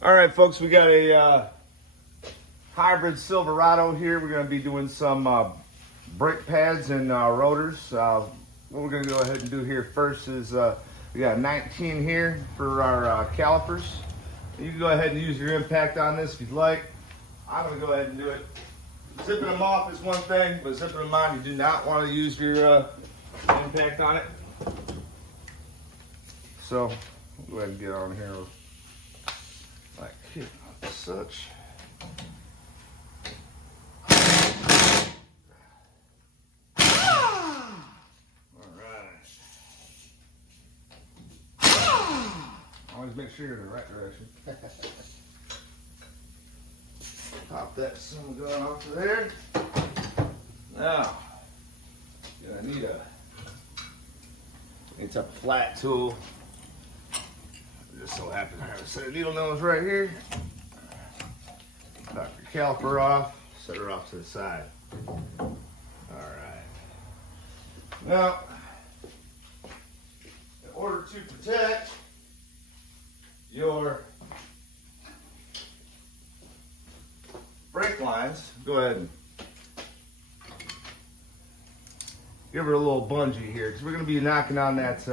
All right, folks, we got a hybrid Silverado here. We're going to be doing some brake pads and rotors. What we're going to go ahead and do here first is we got 19 here for our calipers. You can go ahead and use your impact on this if you'd like. I'm going to go ahead and do it. Zipping them off is one thing, but zipping them on, you do not want to use your impact on it. So, go ahead and get on here like such. Always make sure you're in the right direction. Pop that some going off of there. Now, you're gonna need any type of flat tool. Just so happen to have a set of needle nose right here. Knock your caliper off, set her off to the side. All right. Now, in order to protect your brake lines, go ahead and give her a little bungee here, because we're going to be knocking on that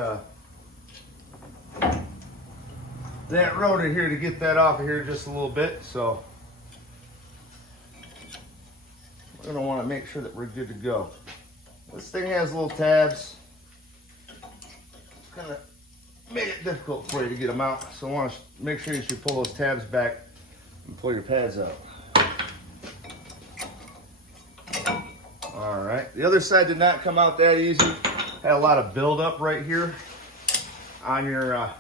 rotor here to get that off of here just a little bit. So we're going to want to make sure that we're good to go. This thing has little tabs. It's going to make it difficult for you to get them out. So I want to make sure you should pull those tabs back and pull your pads out. All right, the other side did not come out that easy. Had a lot of buildup right here on your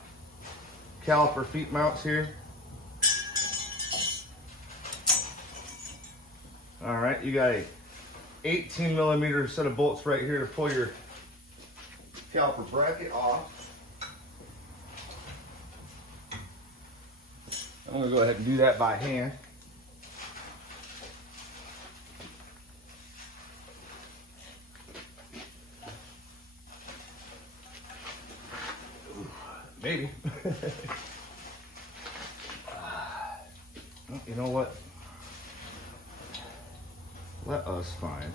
caliper feet mounts here. All right, you got a 18 millimeter set of bolts right here to pull your caliper bracket off. I'm gonna go ahead and do that by hand. Maybe. You know what? Let us find.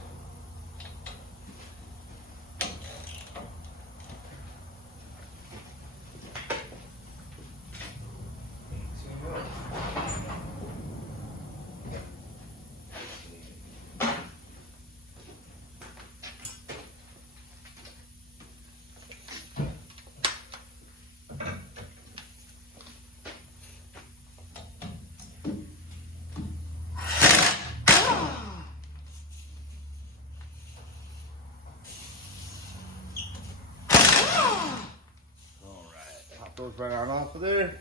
Those right on off of there.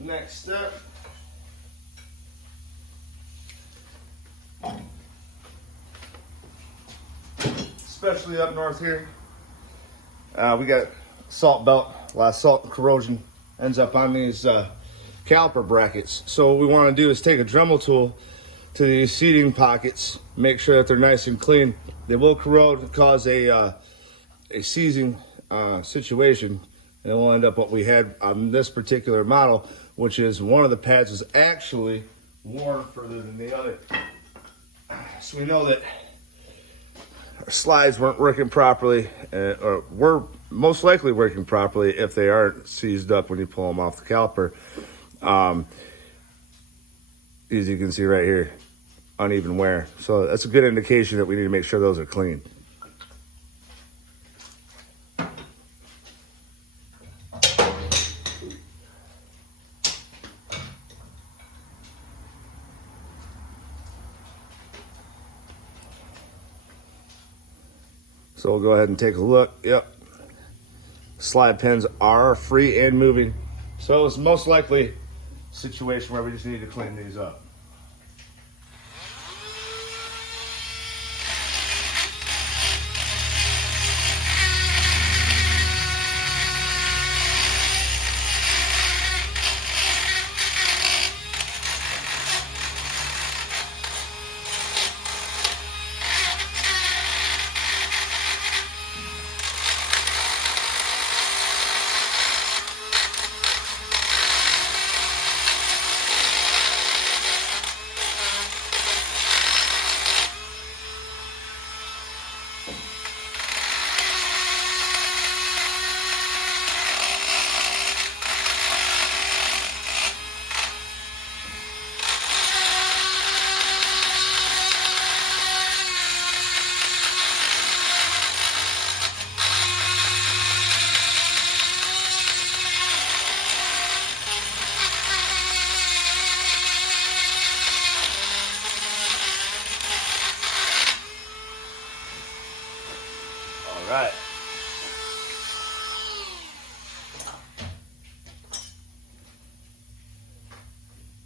Next step. Especially up north here. We got salt belt, a lot of salt and corrosion ends up on these caliper brackets. So what we want to do is take a Dremel tool to these seating pockets, make sure that they're nice and clean. They will corrode and cause a seizing situation. And it will end up what we had on this particular model, which is one of the pads was actually worn further than the other. So we know that our slides weren't working properly, or were most likely working properly if they aren't seized up when you pull them off the caliper. As you can see right here, uneven wear. So that's a good indication that we need to make sure those are clean. So we'll go ahead and take a look. Yep. Slide pins are free and moving. So it's most likely a situation where we just need to clean these up.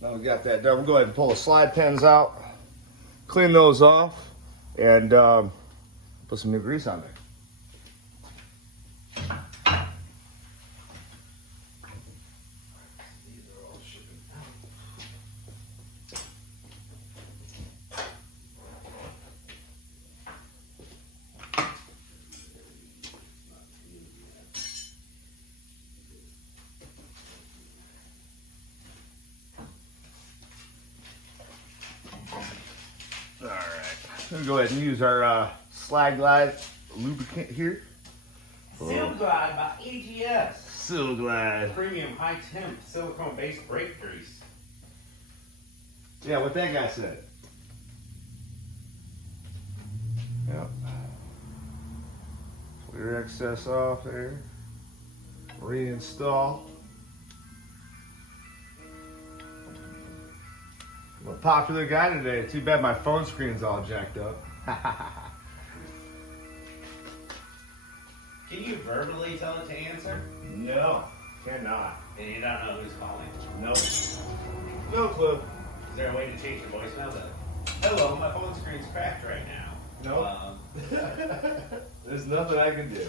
Now we got that done. We'll go ahead and pull the slide pins out, clean those off, and put some new grease on there. All right, we'll go ahead and use our Slide Glide lubricant here. Silverado by AGS. Silverado. Premium high temp silicone based brake grease. Yeah, what that guy said. Yep. Clear excess off there. Reinstall. I'm a popular guy today. Too bad my phone screen's all jacked up. Can you verbally tell it to answer? No, cannot. And you don't know who's calling? Nope. No clue. Is there a way to change your voicemail to, hello, my phone screen's cracked right now? No. There's nothing I can do.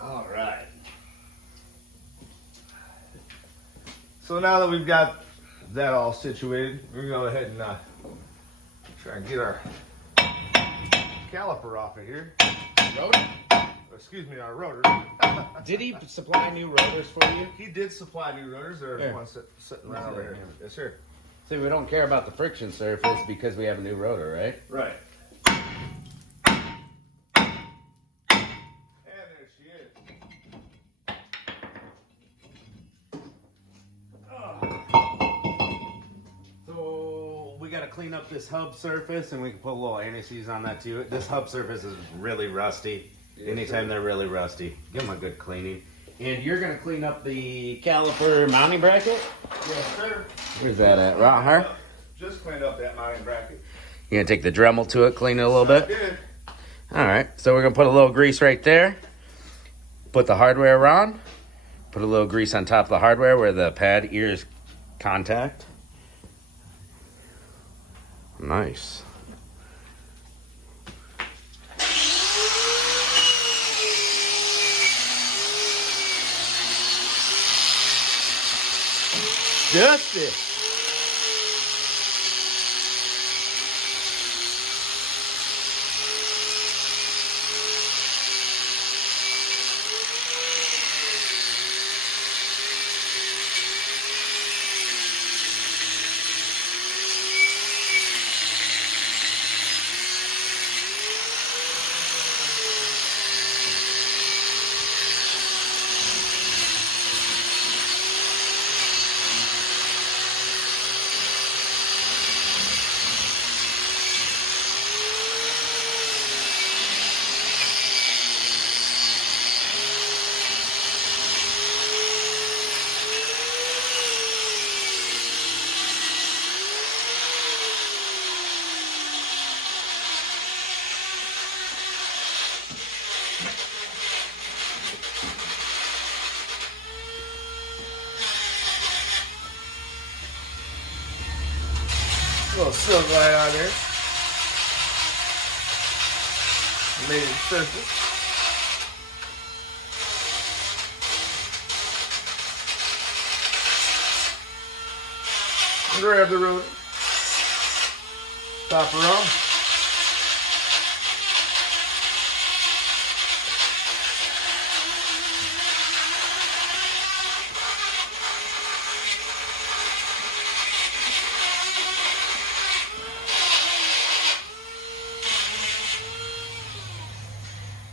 All right. So now that we've got that all situated, we're gonna go ahead and try and get our caliper off of here. Rotor? Excuse me, our rotor. Did he supply new rotors for you? He did supply new rotors. There's Here. one sitting around over here. Yes, sir. See, we don't care about the friction surface because we have a new rotor, right? Right. And there she is. So we got to clean up this hub surface, and we can put a little anti-seize on that too. This hub surface is really rusty. Yes, Anytime sir. they're really rusty, give them a good cleaning. And you're going to clean up the caliper mounting bracket? Yes, sir. Where's that at? Right here? Just cleaned up that mounting bracket. You're going to take the Dremel to it, clean it a little bit? Good. All right, so we're going to put a little grease right there. Put the hardware on. Put a little grease on top of the hardware where the pad ears contact. Nice. Just it. A little silk light on there. Made it surface. Grab the rotor. Stop her on.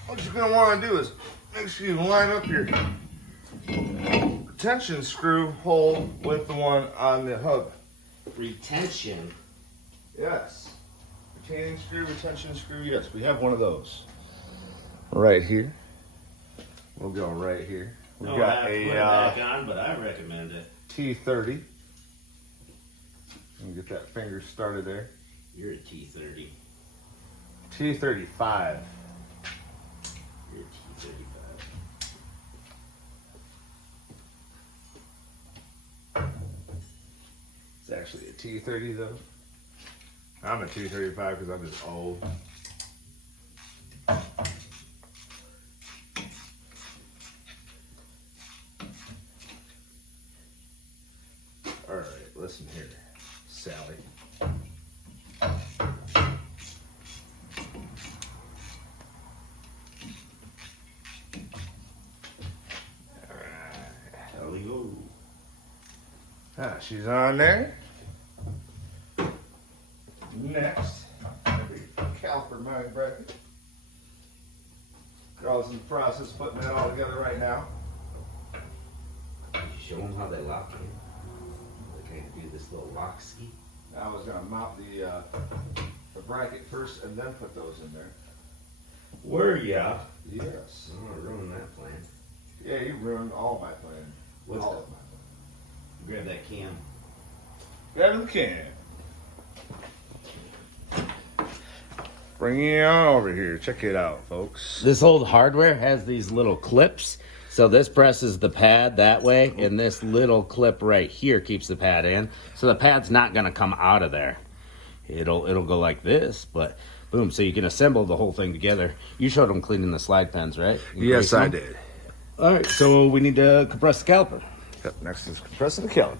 What you're going to want to do is make sure you line up your retention screw hole with the one on the hub. Retention. Yes. Retaining screw, retention screw, yes, we have one of those. Right here. We'll go right here. We've got put it a back on, but I recommend it. T30. Get that finger started there. You're a T30. T35. T30 though. I'm a 235 because I'm just old. All right, listen here, Sally. She's on there. Next, every caliper mounting bracket. Girls in the process of putting that all together right now. Show them how they lock it. They kind of do this little lock ski. I was gonna mount the bracket first and then put those in there. Were ya? Yes. I'm gonna ruin that plan. Yeah, you ruined all my plans. What's all that? of my plans. Grab that cam. Grab the can. Bring it on over here. Check it out, folks. This old hardware has these little clips. So this presses the pad that way, and this little clip right here keeps the pad in. So the pad's not gonna come out of there. It'll go like this, but boom. So you can assemble the whole thing together. You showed them cleaning the slide pens, right? Yes, I did. All right, so we need to compress the caliper. Yep, next is compressing the caliper.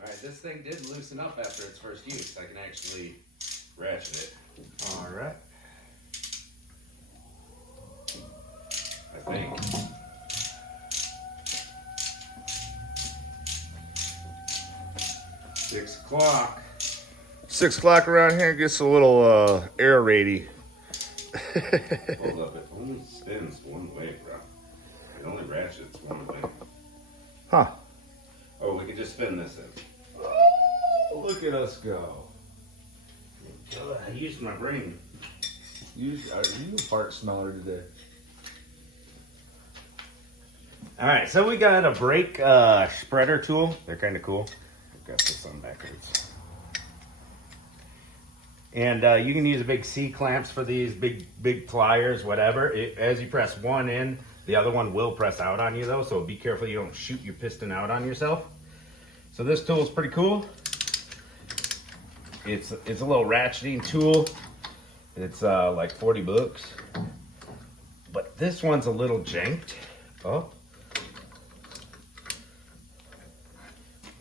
All right, this thing did loosen up after its first use. I can actually ratchet it. All right. I think. $6 o'clock. 6 o'clock around here gets a little air rady. Hold up, it only spins one way, bro. It only ratchets one way. Huh. Oh, we could just spin this in. Oh, look at us go. I used my brain. Are you a fart smeller today? All right, so we got a brake spreader tool. They're kind of cool. I've got this on backwards. And you can use big C-clamps for these, big pliers, whatever. As you press one in, the other one will press out on you though, so be careful you don't shoot your piston out on yourself. So this tool is pretty cool. It's a little ratcheting tool. It's like 40 bucks. But this one's a little janked. Oh.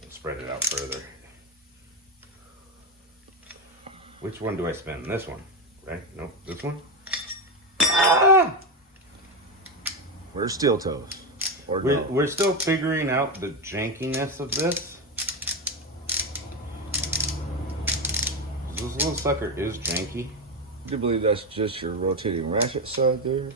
Let's spread it out further. Which one do I spin? This one, right? No, this one? Ah! Where's steel toes? Or We're still figuring out the jankiness of this. This little sucker is janky. Do you believe that's just your rotating ratchet side there?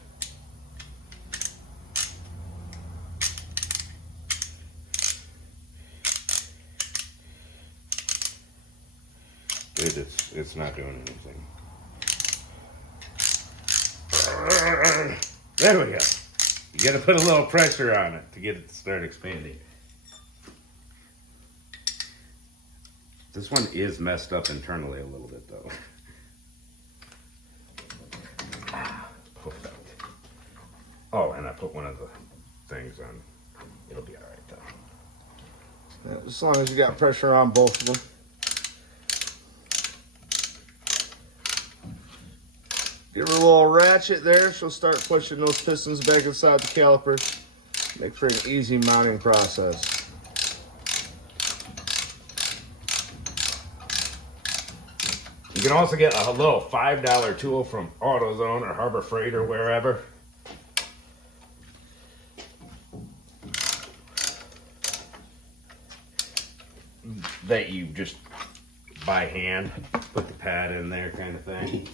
Dude, it's not doing anything. There we go. You gotta put a little pressure on it to get it to start expanding. This one is messed up internally a little bit though. Oh, and I put one of the things on. It'll be all right though. Yeah, as long as you got pressure on both of them. Give her a little ratchet there. She'll start pushing those pistons back inside the caliper. Make for an easy mounting process. You can also get a little $5 tool from AutoZone or Harbor Freight or wherever. That you just by hand put the pad in there kind of thing.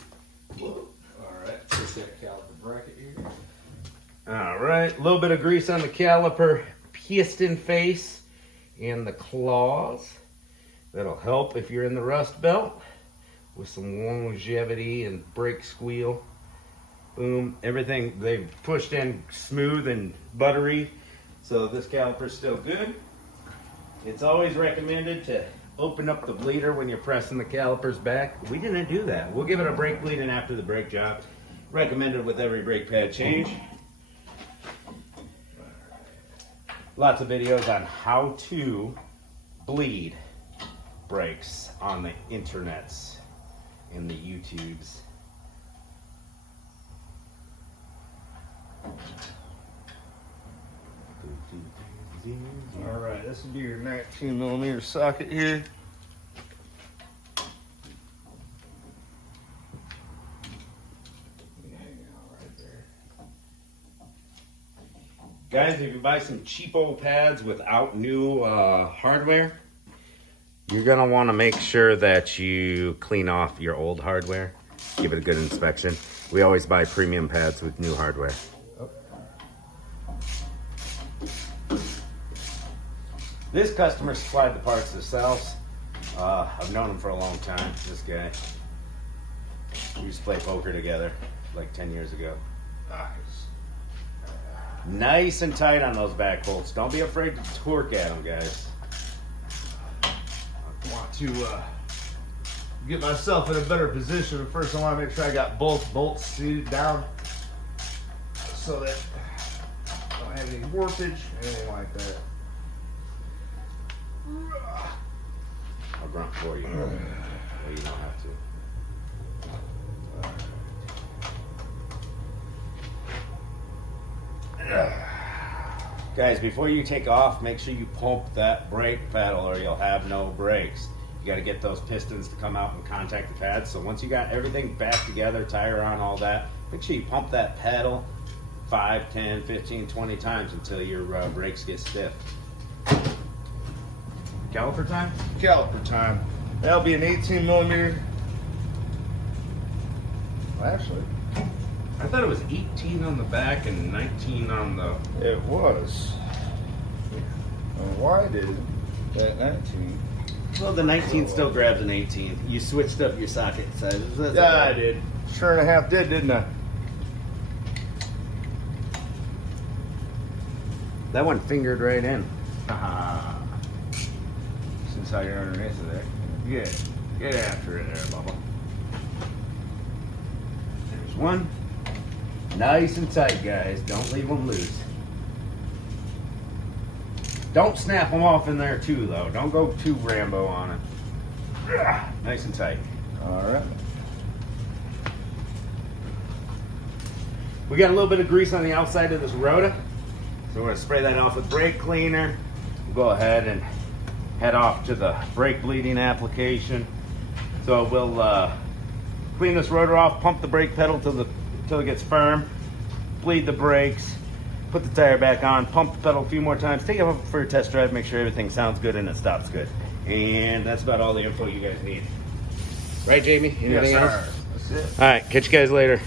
Alright, let's get a caliper bracket here. Alright, a little bit of grease on the caliper piston face and the claws. That'll help if you're in the rust belt with some longevity and brake squeal. Boom, everything they've pushed in smooth and buttery, so this caliper's still good. It's always recommended to open up the bleeder when you're pressing the calipers back. We didn't do that. We'll give it a brake bleeding after the brake job. Recommended with every brake pad change. lots of videos on how to bleed brakes on the internets and the YouTubes. All right, this will be your 19mm socket here. Guys, if you buy some cheapo pads without new hardware, you're gonna wanna make sure that you clean off your old hardware. Give it a good inspection. We always buy premium pads with new hardware. This customer supplied the parts themselves. I've known him for a long time, this guy. We used to play poker together like 10 years ago. Nice and tight on those back bolts. Don't be afraid to torque at them, guys. I want to get myself in a better position. First, I want to make sure I got both bolts seated down so that I don't have any warpage, anything like that. I'll grunt for you. Well, you don't have to. Guys, before you take off, make sure you pump that brake pedal or you'll have no brakes. You got to get those pistons to come out and contact the pads. So once you got everything back together, tire on, all that, make sure you pump that pedal 5, 10, 15, 20 times until your brakes get stiff. Caliper time? Caliper time. That'll be an 18mm. Well, actually, I thought it was 18 on the back and 19 on the... it was. Why did that 19? Well, the 19 still grabs an 18. You switched up your socket sizes. Yeah, I did. Sure and a half did, didn't I? That one fingered right in. Since how you're underneath of there. Get after it there, Bubba. There's one. Nice and tight, guys. Don't leave them loose. Don't snap them off in there too, though. Don't go too Rambo on it. Nice and tight. All right. We got a little bit of grease on the outside of this rotor, so we're going to spray that off with brake cleaner. We'll go ahead and head off to the brake bleeding application. So we'll clean this rotor off, pump the brake pedal till it gets firm, bleed the brakes, put the tire back on, pump the pedal a few more times, take it up for a test drive, make sure everything sounds good and it stops good. And that's about all the info you guys need. Right, Jamie? Anything else? That's it. All right, catch you guys later.